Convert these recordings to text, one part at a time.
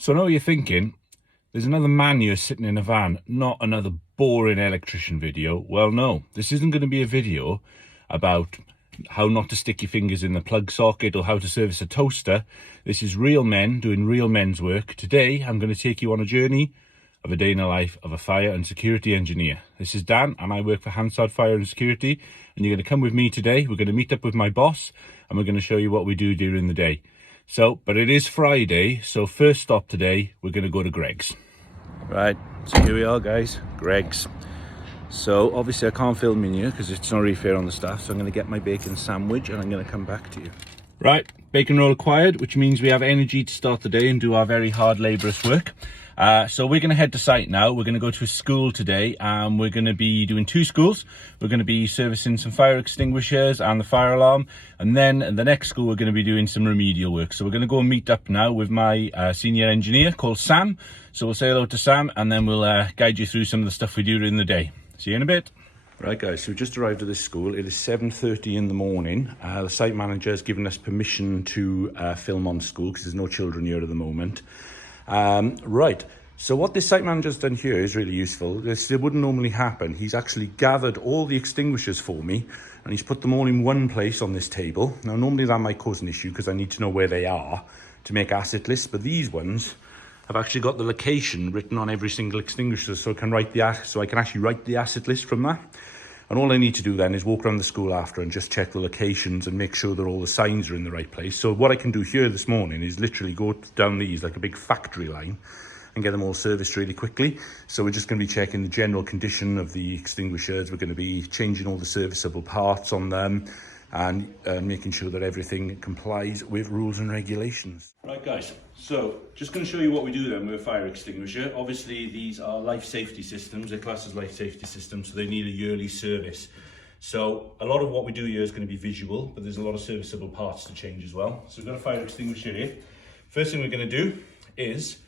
So I know you're thinking, there's another man here sitting in a van, not another boring electrician video. Well, no, this isn't going to be a video about how not to stick your fingers in the plug socket or how to service a toaster. This is real men doing real men's work. Today, I'm going to take you on a journey of a day in the life of a fire and security engineer. This is Dan, and I work for Hansard Fire and Security, and you're going to come with me today. We're going to meet up with my boss, and we're going to show you what we do during the day. But it is Friday, so first stop today, we're going to go to Greg's. Right, so here we are, guys, Greg's. So obviously I can't film in here because it's not really fair on the staff, so I'm going to get my bacon sandwich and I'm going to come back to you. Right, bacon roll acquired, which means we have energy to start the day and do our very hard laborious work. So we're going to head to site now. We're going to go to a school today, and we're going to be doing two schools. We're going to be servicing some fire extinguishers and the fire alarm, and then in the next school we're going to be doing some remedial work. So we're going to go and meet up now with my senior engineer called Sam. So we'll say hello to Sam, and then we'll guide you through some of the stuff we do during the day. See you in a bit. Right, guys, so we just arrived at this school. It is 7:30 in the morning. The site manager has given us permission to film on school because there's no children here at the moment. Right, so what this site manager's done here is really useful. This wouldn't normally happen. He's actually gathered all the extinguishers for me, and he's put them all in one place on this table. Now, normally that might cause an issue because I need to know where they are to make asset lists, but these ones have actually got the location written on every single extinguisher, so I can actually write the asset list from that. And all I need to do then is walk around the school after and just check the locations and make sure that all the signs are in the right place. So what I can do here this morning is literally go down these like a big factory line and get them all serviced really quickly. So we're just going to be checking the general condition of the extinguishers. We're going to be changing all the serviceable parts on them and making sure that everything complies with rules and regulations. Right, guys, so just going to show you what we do then with a fire extinguisher. Obviously these are life safety systems. They're classed as life safety systems, so they need a yearly service. So a lot of what we do here is going to be visual, but there's a lot of serviceable parts to change as well. So we've got a fire extinguisher here. First thing we're going to do is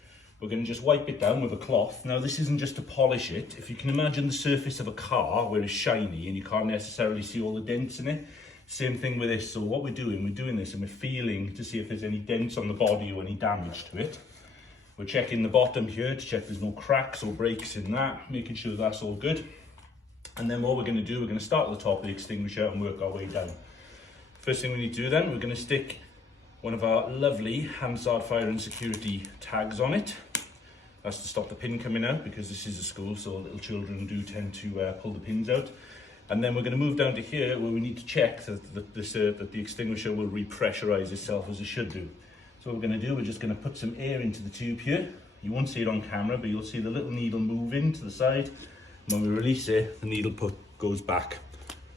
we're going to just wipe it down with a cloth. Now, this isn't just to polish it. If you can imagine the surface of a car where it's shiny and you can't necessarily see all the dents in it, same thing with this. So what we're doing this and we're feeling to see if there's any dents on the body or any damage to it. We're checking the bottom here to check there's no cracks or breaks in that, making sure that's all good. And then what we're going to do, we're going to start at the top of the extinguisher and work our way down. First thing we need to do then, we're going to stick one of our lovely Hansard Fire and Security tags on it. That's to stop the pin coming out, because this is a school, so little children do tend to pull the pins out. And then we're going to move down to here where we need to check that the extinguisher will repressurize itself as it should do. So what we're going to do, we're just going to put some air into the tube here. You won't see it on camera, but you'll see the little needle move in to the side. And when we release it, the needle goes back.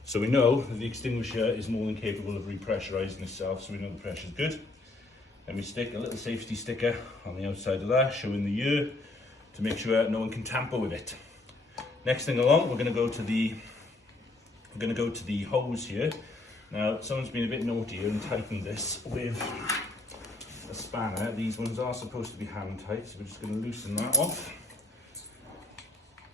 So we know that the extinguisher is more than capable of repressurizing itself, so we know the pressure's good. Then we stick a little safety sticker on the outside of that, showing the year, to make sure no one can tamper with it. Next thing along, we're going to go to the hose here. Now, someone's been a bit naughty here and tightened this with a spanner. These ones are supposed to be hand tight, so we're just going to loosen that off.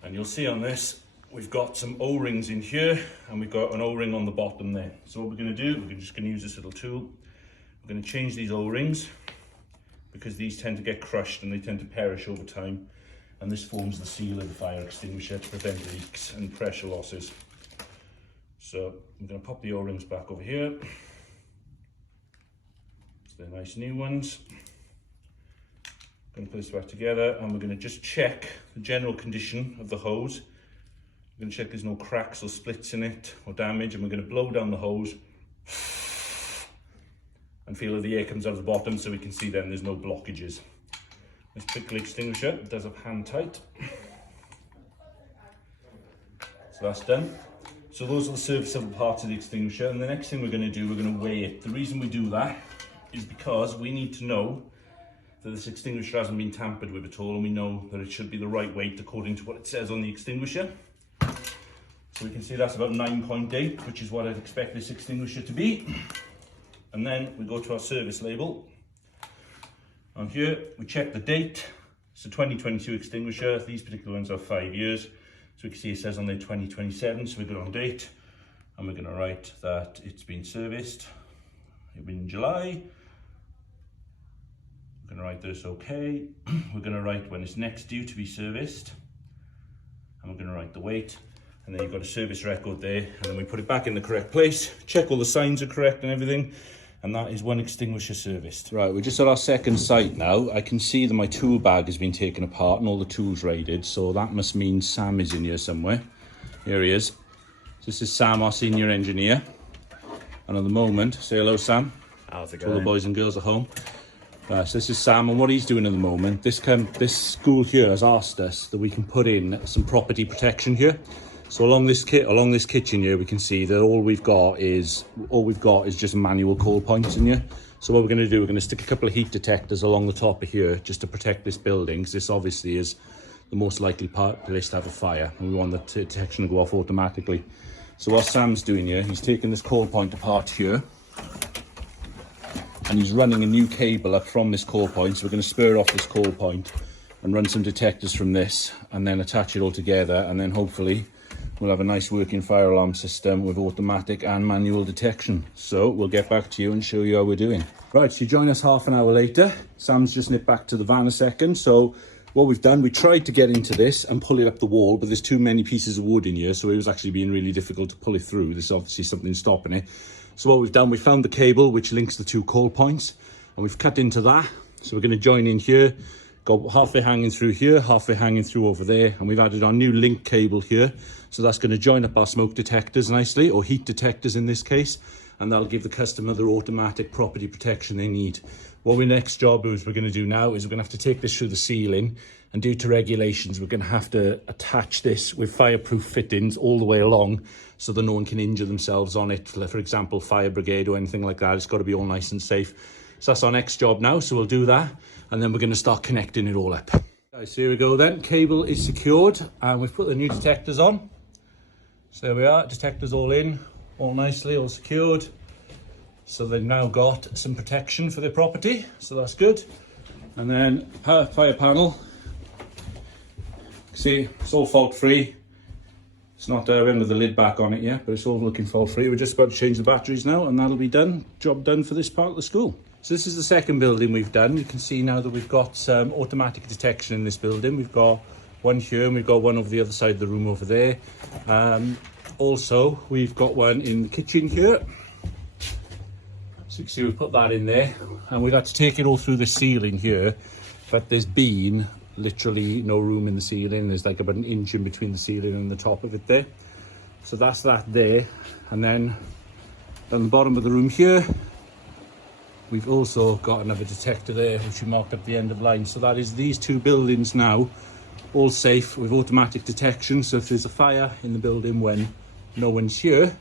And you'll see on this, we've got some O-rings in here, and we've got an O-ring on the bottom there. So what we're going to do, we're just going to use this little tool. We're going to change these O-rings because these tend to get crushed and they tend to perish over time. And this forms the seal of the fire extinguisher to prevent leaks and pressure losses. So I'm going to pop the O-rings back over here. So they're nice new ones. Going to put this back together, and we're going to just check the general condition of the hose. We're going to check there's no cracks or splits in it or damage, and we're going to blow down the hose and feel if the air comes out of the bottom, so we can see then there's no blockages. This particular extinguisher does have hand tight. So that's done. So those are the serviceable parts of the extinguisher, and the next thing we're going to do, we're going to weigh it. The reason we do that is because we need to know that this extinguisher hasn't been tampered with at all, and we know that it should be the right weight according to what it says on the extinguisher. So we can see that's about 9.8, which is what I'd expect this extinguisher to be. And then we go to our service label. On here, we check the date. It's a 2022 extinguisher. These particular ones are 5 years. So we can see it says on there 2027, so we're good on date. And we're going to write that it's been serviced in July. We're going to write this okay. We're going to write when it's next due to be serviced, and we're going to write the weight, and then you've got a service record there, and then we put it back in the correct place, check all the signs are correct and everything, and that is one extinguisher serviced. Right, we're just at our second site now. I can see that my tool bag has been taken apart and all the tools raided, so that must mean Sam is in here somewhere. Here he is. This is Sam, our senior engineer, and at the moment, say hello Sam. How's it going? All the boys and girls at home. So this is Sam, and what he's doing at the moment, this school here has asked us that we can put in some property protection here. So along this kitchen here, we can see that all we've got is just manual coal points in here. So what we're going to do, we're going to stick a couple of heat detectors along the top of here just to protect this building, because this obviously is the most likely place to have a fire, and we want the detection to go off automatically. So what Sam's doing here, he's taking this coal point apart here, and he's running a new cable up from this coal point. So we're going to spur off this coal point and run some detectors from this, and then attach it all together, and then hopefully we'll have a nice working fire alarm system with automatic and manual detection. So we'll get back to you and show you how we're doing. Right, so you join us half an hour later. Sam's just nipped back to the van a second. So what we've done, we tried to get into this and pull it up the wall, but there's too many pieces of wood in here, so it was actually being really difficult to pull it through. There's obviously something stopping it. So what we've done, we found the cable which links the two coal points, and we've cut into that. So we're going to join in here, got halfway hanging through here, halfway hanging through over there, and we've added our new link cable here. So that's going to join up our smoke detectors nicely, or heat detectors in this case, and that'll give the customer their automatic property protection they need. What our next job is we're going to do now is we're going to have to take this through the ceiling, and due to regulations, we're going to have to attach this with fireproof fittings all the way along so that no one can injure themselves on it. For example, fire brigade or anything like that. It's got to be all nice and safe. So that's our next job now. So we'll do that, and then we're going to start connecting it all up. Guys, here we go then. Cable is secured, and we've put the new detectors on. So there we are, detectors all in, all nicely, all secured. So they've now got some protection for their property, so that's good. And then fire panel. See, it's all fault free. It's not with the lid back on it yet, but it's all looking fault free. We're just about to change the batteries now, and that'll be done. Job done for this part of the school. So this is the second building we've done. You can see now that we've got some automatic detection in this building. We've got one here, and we've got one over the other side of the room over there. Also, we've got one in the kitchen here. So you can see we've put that in there, and we've had to take it all through the ceiling here, but there's been literally no room in the ceiling. There's like about an inch in between the ceiling and the top of it there. So that's that there. And then down the bottom of the room here, we've also got another detector there, which we marked up the end of line. So that is these two buildings now, all safe with automatic detection. So if there's a fire in the building when no one's here,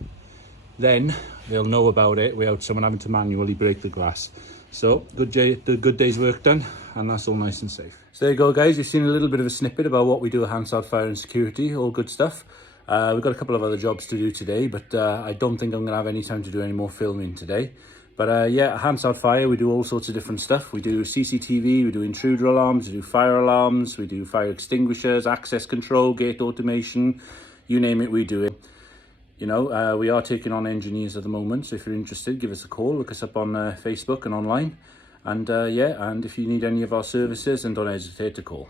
then they'll know about it without someone having to manually break the glass. So good day's work done, and that's all nice and safe. So there you go, guys. You've seen a little bit of a snippet about what we do at Hansard Fire and Security. All good stuff. We've got a couple of other jobs to do today, but I don't think I'm going to have any time to do any more filming today. But yeah, at Hansard Fire, we do all sorts of different stuff. We do CCTV, we do intruder alarms, we do fire alarms, we do fire extinguishers, access control, gate automation, you name it, we do it. You know, we are taking on engineers at the moment, so if you're interested, give us a call, look us up on Facebook and online. And yeah, and if you need any of our services, then don't hesitate to call.